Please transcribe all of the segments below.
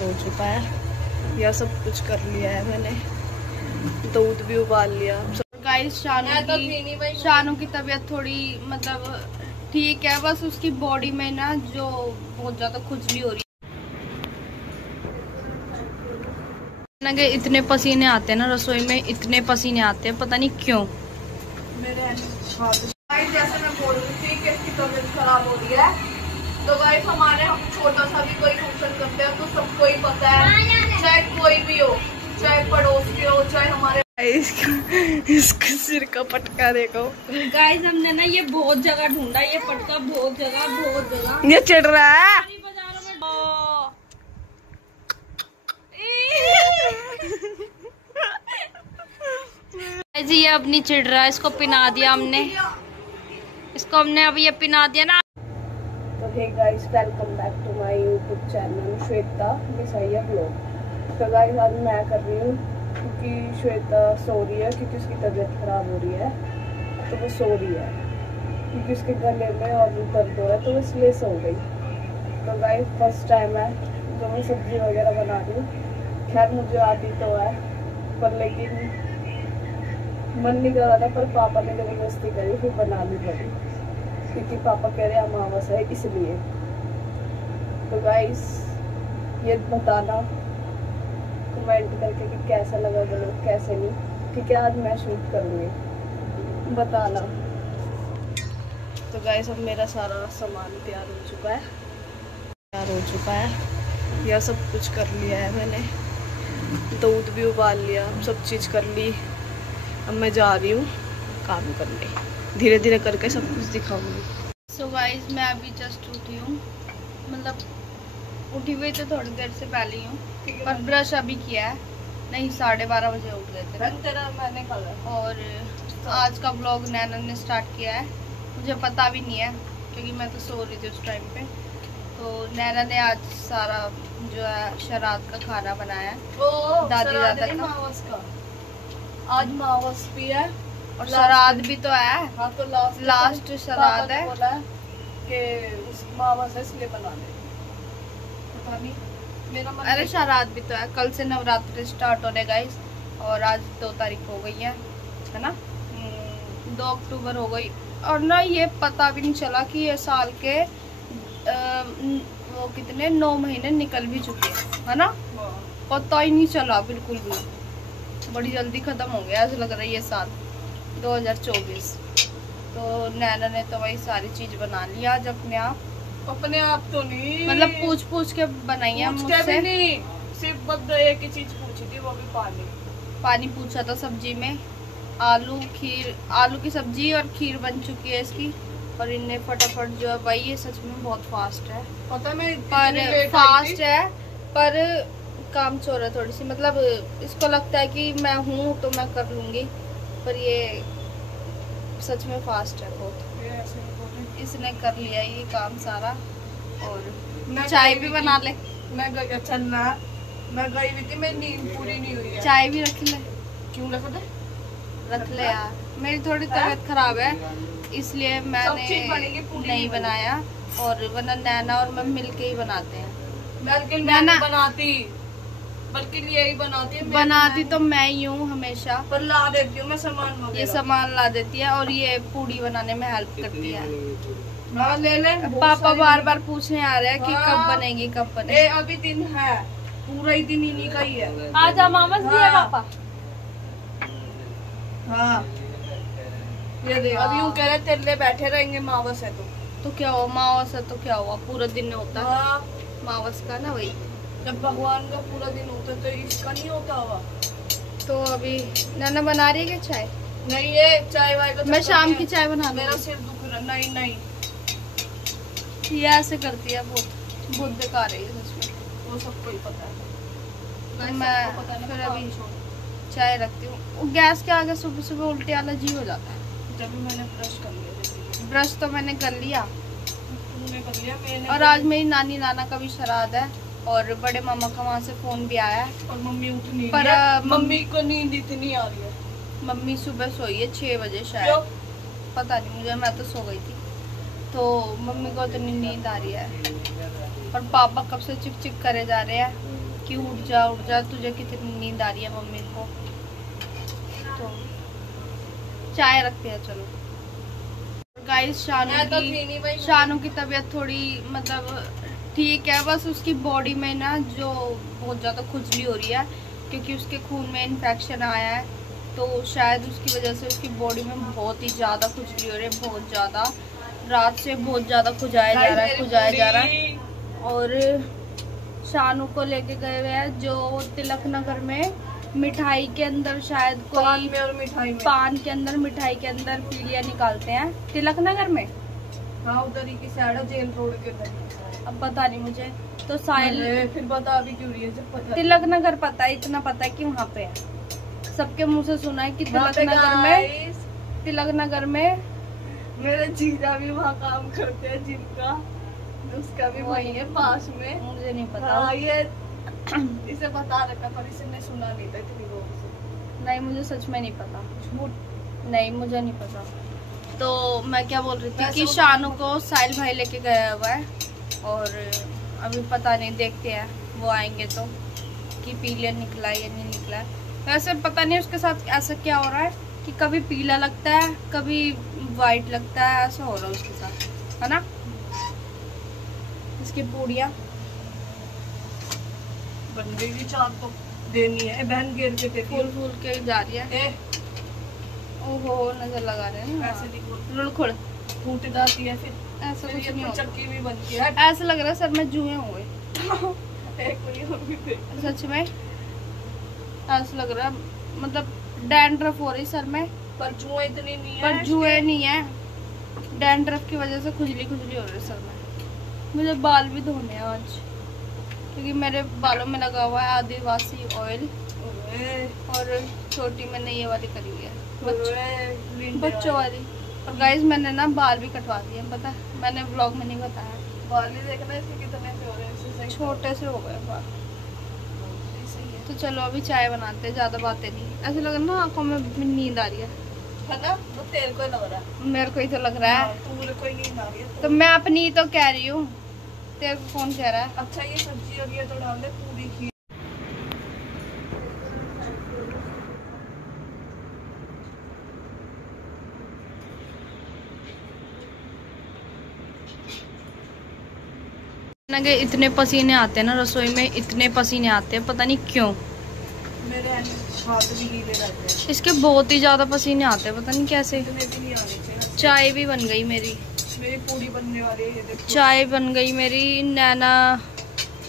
तैयार हो चुका है। यह सब कुछ कर लिया है मैंने, दूध भी उबाल लिया। गाइस शानू की तबीयत थोड़ी मतलब ठीक है, बस उसकी बॉडी में ना जो बहुत ज्यादा खुजली हो रही है। इतने पसीने आते हैं ना रसोई में, इतने पसीने आते हैं, पता नहीं क्यों। मेरे जैसे मैं बोल रही थी कि इसकी तबीयत खराब हो रही है, तो गाइस हमारे हम छोटा सा भी कोई फंक्शन करते हैं तो सबको ही पता है, चाहे कोई भी हो, चाहे पड़ोसी हो, चाहे हमारे इसका सिर का पटका देखो गाइस। हमने ना ये बहुत जगह ढूंढा, ये पटका बहुत जगह ये चिढ़ रहा है। जी ये अब नहीं चिढ़ रहा है, इसको पिना दिया हमने, इसको हमने अब ये पिना दिया ना। तो hey guys, welcome back to my YouTube channel Shweta Misaiya blog. तो गाइस आज मैं कर रही हूँ क्योंकि श्वेता सो रही है, क्योंकि उसकी तबीयत खराब हो रही है, तो वो सो रही है क्योंकि उसके गले में और भी दर्द हो रहा है, तो वो इसलिए सो गई। तो गाइस फर्स्ट टाइम है जो मैं सब्जी वगैरह बना रही हूँ। खैर मुझे आती तो है, पर लेकिन मन नहीं कर रहा था, पर पापा ने जबरदस्ती करी, फिर बनानी पड़ी क्योंकि पापा कह रहे अमावस है इसलिए। तो गाइस ये बताना कमेंट करके कि कैसा लगा ब्लॉग, कैसे नहीं, ठीक है। आज मैं शूट करूँगी, बताना। तो गाइस अब मेरा सारा सामान तैयार हो चुका है, यह सब कुछ कर लिया है मैंने, दूध भी उबाल लिया, सब चीज़ कर ली। अब मैं जा रही हूँ काम करने, धीरे धीरे करके सब कुछ दिखाऊंगी। सो गाइस मैं अभी जस्ट उठी हूँ, मतलब उठी हुई तो थोड़ी देर से पहले ही हूँ, पर ब्रश अभी किया है, नहीं 12:30 बजे उठ गए थे तेरा मैंने कल। और आज का ब्लॉग नैना ने स्टार्ट किया है, मुझे पता भी नहीं है क्योंकि मैं तो सो रही थी उस टाइम पे। तो नैना ने आज सारा जो है शराद का खाना बनाया है, दादी दादा का। आज मावस भी है और शराद भी तो है। हाँ तो लास्ट शराद है, बोला है कि मावस है इसलिए बना दे, पता नहीं मेरा मन। अरे शराद भी तो है, कल से नवरात्रि स्टार्ट होने गाइस, और आज 2 तारीख हो गई है ना, 2 अक्टूबर हो गई। और ना ये पता भी नहीं चला कि ये साल के वो कितने 9 महीने निकल भी चुके है ना, पता ही नहीं चला बिल्कुल भी। बड़ी जल्दी खत्म हो गया ऐसा लग रहा है ये साल 2024। तो नैना ने तो वही सारी चीज बना ली आज अपने आप तो नहीं, मतलब पूछ के बनाई है मुझसे, नहीं सिर्फ बस एक ही चीज पूछी थी, वो भी पानी पूछा था। सब्जी में आलू की सब्जी और खीर बन चुकी है इसकी, और इनने फटाफट जो है भाई, ये सच में बहुत फास्ट है, पता मैं पर फास्ट है पर काम चोर है थोड़ी सी, मतलब इसको लगता है कि मैं हूँ तो मैं कर लूँगी, पर ये सच में फास्ट है बहुत। इसने कर लिया ये काम सारा, और चाय भी बना ले। मैं गई हुई थी, मेरी नींद पूरी नहीं हुई है। चाय भी रख ले। क्यों रख ले यार, मेरी थोड़ी तबीयत खराब है इसलिए मैंने नहीं बनाया, और वरना नैना और मैं मिलके ही बनाते हैं। नैना बल्कि यही बनाती तो मैं ही हूँ हमेशा, पर ला देती हूँ मैं सामान, ये सामान ला देती है, और ये पूड़ी बनाने में हेल्प करती है। ले पापा बार पूछने आ रहे हैं कि कब बनेगी अभी दिन है, पूरा ही दिन इन्हीं का ही है। आजा मामा दिया पापा। हाँ ये देख, अभी यूँ कह रहे तेरे लिए बैठे रहेंगे, मावस है तो क्या हुआ, मावस है तो क्या हुआ, पूरा दिन होता है मावस का ना, वही जब भगवान का पूरा दिन होता है तो इसका नहीं होता हुआ। तो अभी नैना बना रही है क्या चाय? नहीं ये चाय वाय का मैं शाम की चाय बना, मेरा सिर दुख रहा। नहीं ये ऐसे करती है, बहुत बेकार है ये सच में, वो सबको ही पता है। मैं फिर अभी चाय रखती हूँ, गैस के आगे सुबह उल्टे वाला जी हो जाता है। जब मैंने ब्रश कर लिया, ब्रश तो मैंने कर लिया, और आज मेरी नानी नाना का भी श्राद्ध है, और बड़े मामा का वहाँ से फोन भी आया है, और मम्मी उठ नहीं पर मम्मी को नींद इतनी आ रही है। मम्मी सुबह सोई है 6 बजे शायद, पता नहीं मुझे, मैं तो सो गई थी, तो मम्मी को इतनी नींद आ रही है। और पापा कब से चिक करे जा रहे हैं, कि उठ जा, तुझे कितनी नींद आ रही है मम्मी को। तो चाय रखते हैं चलो। गाइस शानू की तबीयत थोड़ी मतलब ठीक है, बस उसकी बॉडी में ना जो बहुत ज़्यादा खुजली हो रही है क्योंकि उसके खून में इन्फेक्शन आया है, तो शायद उसकी वजह से उसकी बॉडी में बहुत ही ज़्यादा खुजली हो रही है, बहुत ज़्यादा। रात से बहुत ज़्यादा खुजाया जा रहा है। और शानू को लेके गए हुए हैं जो तिलक नगर में मिठाई के अंदर, शायद कोई पान के अंदर मिठाई के अंदर पीलिया निकालते हैं तिलक नगर में। हाँ उधर ही की साइड है, जेल रोड के उधर। अब पता नहीं मुझे, तो साहिल फिर बता अभी क्यों रही है जब पता। तिलक नगर पता है, इतना पता है कि वहाँ पे है, सबके मुंह से सुना है कि तिलक नगर में मेरे जीजा भी वहाँ काम करते हैं जिम का, उसका भी वही है पास में। मुझे नहीं पता। हाँ, ये इसे बता रखा पर इसने सुना नहीं था इतनी लोगों से। नहीं मुझे सच में नहीं पता, नहीं मुझे नहीं पता। तो मैं क्या बोल रही थी कि शानू को साहिल भाई लेके गया हुआ है और अभी पता नहीं, देखते हैं वो आएंगे तो कि पीला निकला है या नहीं निकला है। वैसे पता नहीं उसके साथ ऐसा क्या हो रहा है कि कभी पीला लगता है कभी वाइट लगता है, ऐसा हो रहा है उसके साथ, है ना। इसकी पूड़ियाँ बन गई, चार तो देनी है, बहन गिर के थे फूल के जा रही है। ओहो नजर लगा रहे हैं ऐसे लुड़खुड़ फूट जाती है, फिर ऐसा कुछ नहीं होता। चक्की भी बनती है। ऐसा लग रहा है सर में जुए हुए सच में ऐसा लग रहा है, मतलब डैंड्रफ हो रही सर में, पर जुए इतनी नहीं है। पर जुए नहीं है, डैंड्रफ की वजह से खुजली हो रही है सर में। मुझे बाल भी धोने हैं आज क्योंकि मेरे बालों में लगा हुआ है आदिवासी ऑयल, और छोटी मैंने ये वाली करी हुई है बच्चों वाली। और गाइस मैंने ना बाल भी कटवा दिए, पता मैंने व्लॉग में नहीं बताया। बाल ही देखना इसके कितने से हो रहे हैं, छोटे से हो गए बाल। तो चलो अभी चाय बनाते हैं, ज्यादा बातें नहीं। ऐसे लग रहा ना आंखों में नींद आ रही है ना, तो तेरे को लग रहा है। मेरे को ही तो लग रहा है। तुम्हें कोई नींद आ रही है तो मैं अपनी तो कह रही हूँ, तेरे को कौन कह रहा है। अच्छा ये सब्जी और ये तो डाल दे पूरी खीर। इतने पसीने आते हैं ना रसोई में, इतने पसीने आते हैं पता नहीं क्यों। मेरे हाथ भी गीले रहते हैं। इसके बहुत ही ज्यादा पसीने आते हैं, पता नहीं कैसे। इतने भी नहीं आने चाहिए। चाय भी बन गई मेरी पूड़ी बनने वाली है, ये देखो। चाय बन गई मेरी, नैना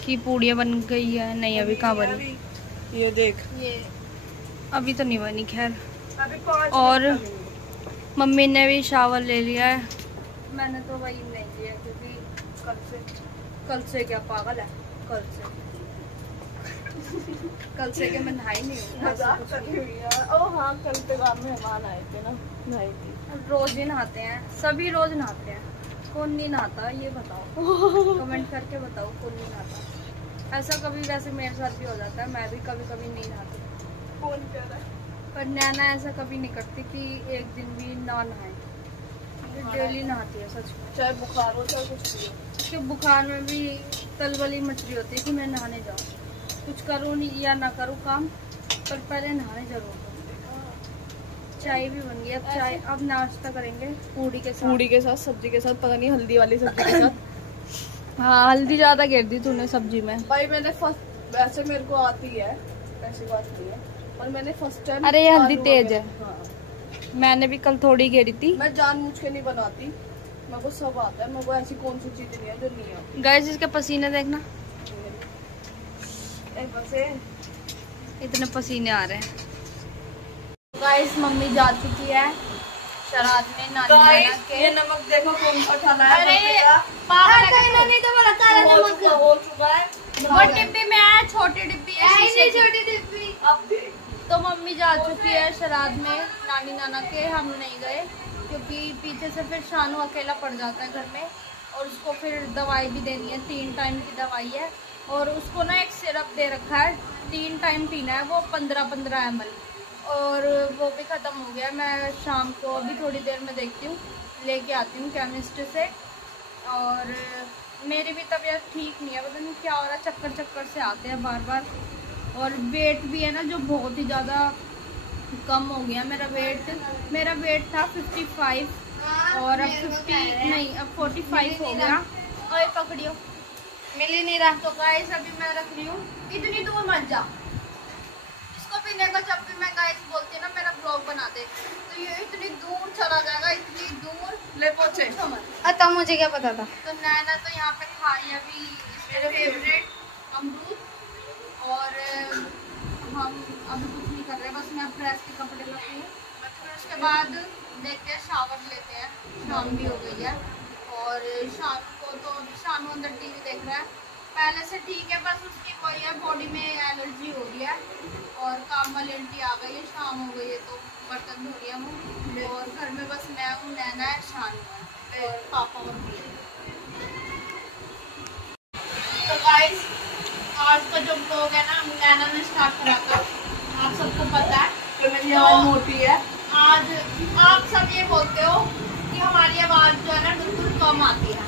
की पूड़ियाँ बन गई है। नहीं अभी कहाँ बनी, ये देख, ये अभी तो नहीं बनी खैर। अभी और मम्मी ने भी शावर ले लिया है, मैंने तो वही नहीं लिया क्योंकि कल से क्या पागल है, कल से क्या मैं नहाई नहीं हूँ। ओ हाँ कल पे मेहमान आए थे ना, नहाई थी। रोज ही नहाते हैं, सभी रोज नहाते हैं, कौन नहीं नहाता ये बताओ कमेंट करके बताओ कौन नहीं नहाता। ऐसा कभी वैसे मेरे साथ भी हो जाता है, मैं भी कभी कभी नहीं नहाती। कौन कह रहा है? पर नैना ऐसा कभी नहीं करती कि एक दिन भी ना नहाए, डेली नहाती है सच में, चाहे बुखार हो चाहे कुछ भी हो। कि बुखार में भी तलवली मचली होती है कि मैं नहाने जाऊँ, कुछ करूँ नहीं या ना करूँ काम, पर पहले नहाने जरूर। चाय भी बन गई, अब चाय अब नाश्ता करेंगे पूड़ी के साथ सब्जी के साथ, पता नहीं हल्दी वाली सब्जी के साथ। हाँ हल्दी ज्यादा गिर दी तूने सब्जी में। भाई मैंने फर्स्ट, वैसे मेरे को आती है, ऐसी बात नहीं है, और मैंने फर्स्ट टाइम। अरे ये हल्दी तेज है। हाँ। मैंने भी कल थोड़ी गिरी थी। मैं जानबूझ के नहीं बनाती, मेरे को सब आता है, मेरे को ऐसी कौन सी चीज नहीं है जो नहीं आती। गाइस इसके पसीने देखना, इतने पसीने आ रहे हैं। गाइस मम्मी जा चुकी है शराद में नानी के। ये नमक देखो कौन सा डाला है। अरे मम्मी तो बोला काला नमक हो चुका है। वो डिब्बी में है, छोटी डिब्बी है, छोटी डिब्बी। तो मम्मी जा चुकी है शराद में नानी नाना के, हम नहीं गए क्योंकि पीछे से फिर शानू अकेला पड़ जाता है घर में, और उसको फिर दवाई भी देनी है, 3 टाइम की दवाई है, और उसको ना एक सिरप दे रखा है 3 टाइम पीना है, वो 15-15 ml, और वो भी ख़त्म हो गया। मैं शाम को अभी थोड़ी देर में देखती हूँ, लेके आती हूँ केमिस्ट से, और मेरी भी तबीयत ठीक नहीं है, पता नहीं क्या हो रहा है, चक्कर चक्कर से आते हैं बार बार। और वेट भी है ना जो बहुत ही ज़्यादा कम हो गया मेरा वेट था 55 और अब 50 नहीं, अब 45 हो गया। और पकड़ियो, मिल ही नहीं रहा। तो गाइस अभी मैं रख रही हूँ, इतनी दूर मत जा। इसको पीने का जब भी मैं गाइस बोलती है ना मेरा ब्लॉग बना दे, तो ये इतनी दूर चला जाएगा, इतनी दूर ले पहुंचे। अच्छा मुझे क्या पता था। तो नैना तो यहाँ पे खाई अभी मेरे फेवरेट अमरूद, और हम अभी कुछ नहीं कर रहे, बस मैं प्रेस के कपड़े में हूँ। फिर उसके बाद देखते हैं, शावर लेते हैं, शाम भी हो गई है। और शाम को तो शाम अंदर टीवी देख रहा है, पहले से ठीक है, बस उसकी कोई है बॉडी में एलर्जी हो रही है। और काम वाली आंटी आ गई है, शाम हो गई है, तो बर्तन धो रही है हूँ। और घर में बस मैं हूँ, नैना है, शान है और पापा मम्मी है। तो गाइस आज का जो ब्लॉग है ना नैना ने स्टार्ट करा था, आप सबको पता है कि मेरी आवाज़ मोटी है। आज आप सब ये बोलते हो कि हमारी आवाज़ जो है ना बिल्कुल कम आती है,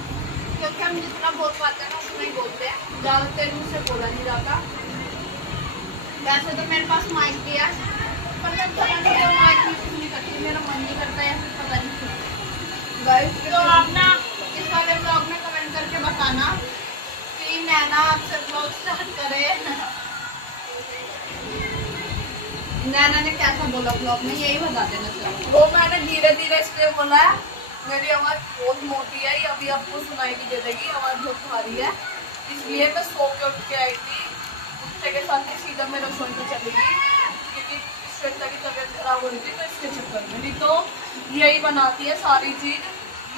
क्योंकि हम जितना बोल पाते हैं ना उतना ही बोलते हैं, ज़्यादा तेज मुझसे बोला नहीं जाता। वैसे तो मेरे पास माइक भी है, पर मैं माइक यूज नहीं करती, मेरा मन नहीं करता है, पता नहीं क्यों। तो आप ना इस वाले ब्लॉग में कमेंट करके बताना कि नैना आपसे ब्लॉग स्टार्ट करे। नैना ने कैसा बोला ब्लॉग में, यही बता देना चाहिए। वो मैंने धीरे धीरे इसलिए बोला है, मेरी आवाज़ बहुत मोटी है, ये अभी आपको सुनाई नहीं देगी, आवाज़ बहुत भारी है, इसलिए मैं सो के उठ के आई थी। उठने के साथ ही सीधा मैं रसोई में चली गई, क्योंकि श्वेता की तबीयत खराब हो रही थी, तो इसके चक्कर में। नहीं तो यही बनाती है सारी चीज़,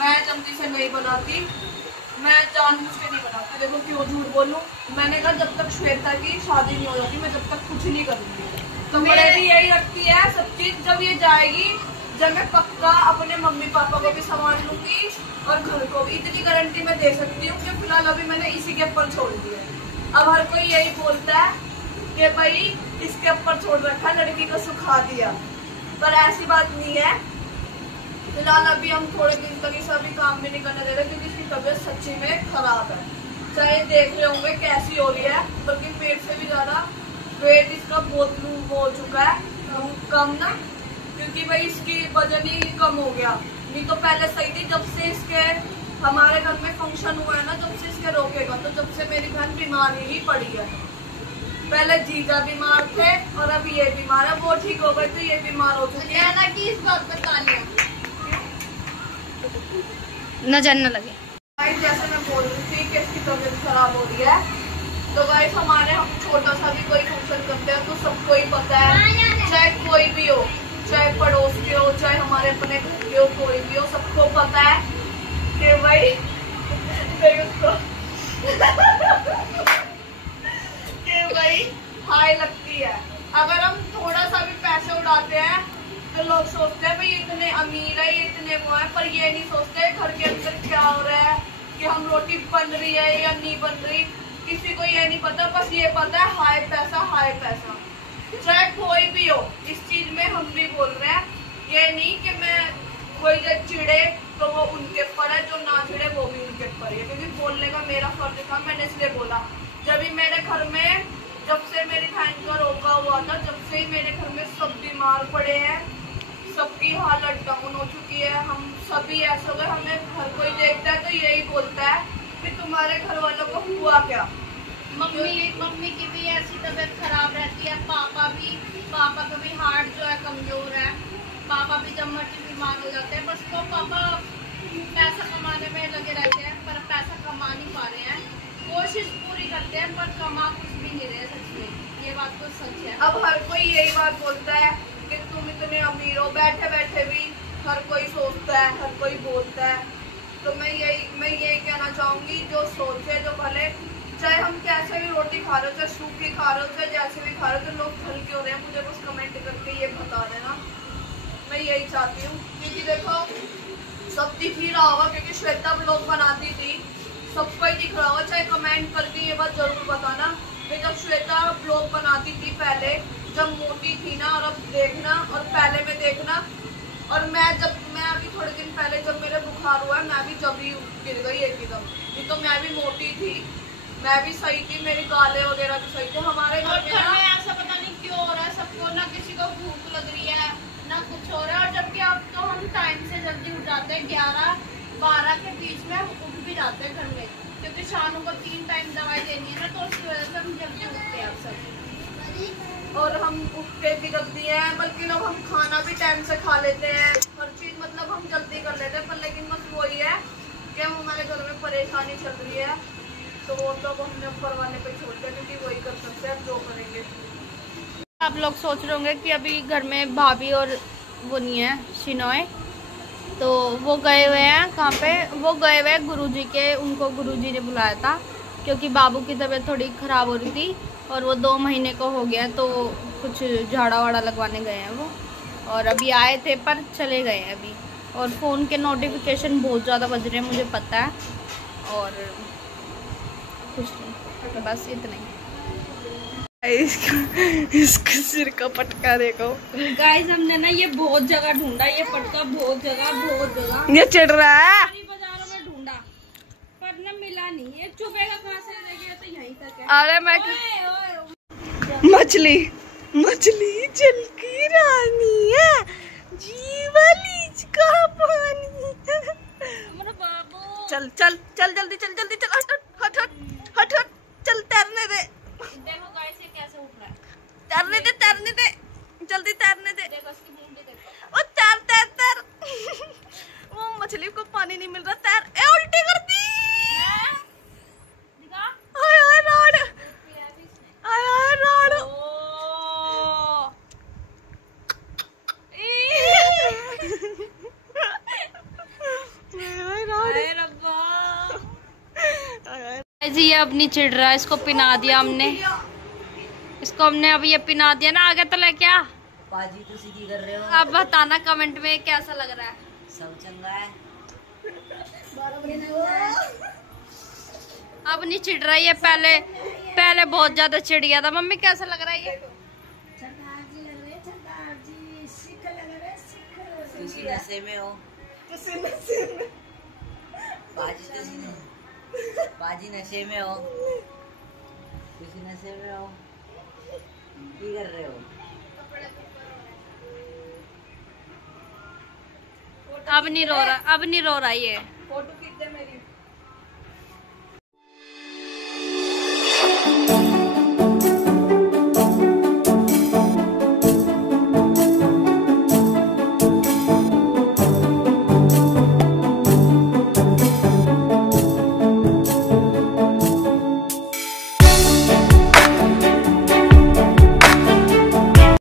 मैं जल्दी से नहीं बनाती, मैं जानबूझ के नहीं बनाती। देखो क्यों झूठ बोलूँ, मैंने कहा जब तक श्वेता की शादी नहीं हो जाती मैं जब तक कुछ नहीं करूँगी। तो मेरे भी यही रखती है सब चीज़, जब ये जाएगी जब मैं पक्का अपने मम्मी पापा को भी संभाल लूंगी और घर को भी, इतनी गारंटी मैं दे सकती हूँ कि फिलहाल अभी मैंने इसी के ऊपर छोड़ दिया। अब हर कोई यही बोलता है कि भाई इसके ऊपर छोड़ रखा, लड़की को सुखा दिया, पर ऐसी बात नहीं है। फिलहाल अभी हम थोड़े दिन तक इसे अभी काम भी नहीं करने दे रहे, क्योंकि इसकी तबीयत सच्ची में खराब है। चाहे देख रहे होंगे कैसी हो रही है, बल्कि पेट से भी ज्यादा वेट इसका बहुत लूज हो चुका है, कम ना, क्योंकि भाई इसकी वजन ही कम हो गया। नहीं तो पहले सही थी, जब से इसके हमारे घर में फंक्शन हुआ है ना, जब से इसके रोकेगा, तो जब से मेरी बहन बीमार ही पड़ी है। पहले जीजा बीमार थे और अब ये बीमार है, वो ठीक हो गए तो ये बीमार हो चुकी है ना, कि इस बात बता लिया नजर न लगे। जैसे मैं बोल रही थी कि इसकी तबीयत खराब हो रही है, तो गाइस हमारे हम छोटा सा भी कोई फंक्शन करते हैं तो सबको ही पता है, चाहे कोई भी हो, चाहे पड़ोस के हो, चाहे हमारे अपने घर के हो, कोई भी हो, सबको पता है कि भाई उसको कि भाई हाय लगती है। अगर हम थोड़ा सा भी पैसे उड़ाते हैं तो लोग सोचते हैं भाई इतने अमीर है, ये इतने वो है, पर ये नहीं सोचते घर के अंदर क्या हो रहा है, कि हम रोटी बन रही है या नहीं बन रही, किसी को ये नहीं पता। बस ये पता है हाय पैसा, हाय पैसा, चाहे कोई भी हो। इस चीज में हम भी बोल रहे हैं, ये नहीं कि मैं कोई जो चिड़े तो वो उनके ऊपर है, जो ना चिड़े वो भी उनके ऊपर है, क्योंकि बोलने का मेरा फर्ज था, मैंने इसलिए बोला। जब भी मेरे घर में, जब से मेरी बहन का रोका हुआ था, जब से ही मेरे घर में सब बीमार पड़े हैं, सबकी हालत डाउन हो चुकी है, हम सभी ऐसे हो गए, हमें हर कोई देखता है तो यही बोलता है कि तुम्हारे घर वालों को हुआ क्या। मम्मी की भी ऐसी तबीयत खराब रहती है, पापा का भी हार्ट जो है कमजोर है, पापा भी जब मर्जी बीमार हो जाते हैं। बस वो पापा पैसा कमाने में लगे रहते हैं, पर पैसा कमा नहीं पा रहे हैं, कोशिश पूरी करते हैं पर कमा कुछ भी नहीं रहे, सच में ये बात तो सच है। अब हर कोई यही बात बोलता है कि तुम इतने अमीर हो, बैठे बैठे भी हर कोई सोचता है, हर कोई बोलता है। तो मैं यही कहना चाहूंगी, जो सोचे, जो भले चाहे हम कैसे भी रोटी खा रहे हो, चाहे सूखी खा रहे हो, चाहे जैसे भी खा रहे हो, तो लोग भल क्यों रहे हैं मुझे बस कमेंट करके ये बता देना। मैं यही चाहती हूँ, क्योंकि देखो सब दिख ही रहा होगा, क्योंकि श्वेता ब्लॉग बनाती थी, सबको ही दिख रहा होगा, चाहे कमेंट करके ये बात जरूर बताना कि जब श्वेता ब्लॉग बनाती थी पहले, जब मोटी थी ना, और अब देखना, और पहले में देखना, और मैं जब मैं अभी थोड़े दिन पहले जब मेरे बुखार हुआ मैं भी जब ही गिर गई एकदम। नहीं तो मैं भी मोटी थी, मैं भी सही थी, मेरी गाले वगैरह भी सही थे। हमारे घर में ऐसा पता नहीं क्यों हो रहा है सबको, ना किसी को भूख लग रही है ना कुछ हो रहा है। और जबकि अब तो हम टाइम से जल्दी उठ जाते हैं, 11-12 के बीच में हम उठ भी जाते हैं घर में, क्योंकि शाम को 3 टाइम दवाई देनी है ना, तो उसकी वजह से हम जल्दी उठते हैं अब सब। और हम उठते भी जल्दी हैं, बल्कि लोग हम खाना भी टाइम से खा लेते हैं, हर चीज मतलब हम जल्दी कर लेते हैं। पर लेकिन बस वही है कि हम हमारे घर में परेशानी चल रही है, तो वो तो हमने ऊपर वाले पे छोड़ दिया, क्योंकि वही कर सकते हैं, अब जो करेंगे। आप लोग सोच रहे होंगे कि अभी घर में भाभी और वो नहीं है शिनोय, तो वो गए हुए हैं कहाँ पे, वो गए हुए हैं गुरुजी के, उनको गुरुजी ने बुलाया था क्योंकि बाबू की तबीयत थोड़ी ख़राब हो रही थी और वो 2 महीने को हो गया, तो कुछ झाड़ा वाड़ा लगवाने गए हैं वो। और अभी आए थे पर चले गए हैं अभी। और फ़ोन के नोटिफिकेशन बहुत ज़्यादा बज रहे हैं, मुझे पता है, और कुछ नहीं, बस इतना ही। इसका सिर का पटका देखो गाइस, हमने ना ये बहुत जगह ढूंढा, ये पटका बहुत जगह ये चिढ़ रहा है, बाजारों में ढूंढा पर ना मिला नहीं। ये चुभेगा कहाँ से, रह गया तो यहीं तक है। अरे मैं मछली जल की रानी है, जीवली का पानी है। बाबू चल चल चल जल्दी चल हट हट हट हट चल तैरने दे, देखो गाइस ये कैसे उठ रहा है, तैरने दे जल्दी तैरने दे। देखो इसकी मुंडी देखो। ओ तैर वो मछली को पानी नहीं मिल रहा, तैर। ए उल्टी कर दी, दिखा हाय रॉड, हाय रॉड। जी ये अपनी चिढ़ रहा है, इसको पिना दिया हमने, इसको हमने अभी ये पिना दिया ना, आगे तो लेके आ। पाजी तुसी की कर रहे हो? आप बताना कमेंट में कैसा लग रहा है। सब चल रहा है। अब नहीं चिढ़ रही है, पहले बहुत ज्यादा चिढ़ गया था। मम्मी कैसा लग रहा है ये? तुसी नशे में हो, पाजी नशे में हो, तुसी नशे में हो, की कर रहे हो? अब नहीं रो रहा ये।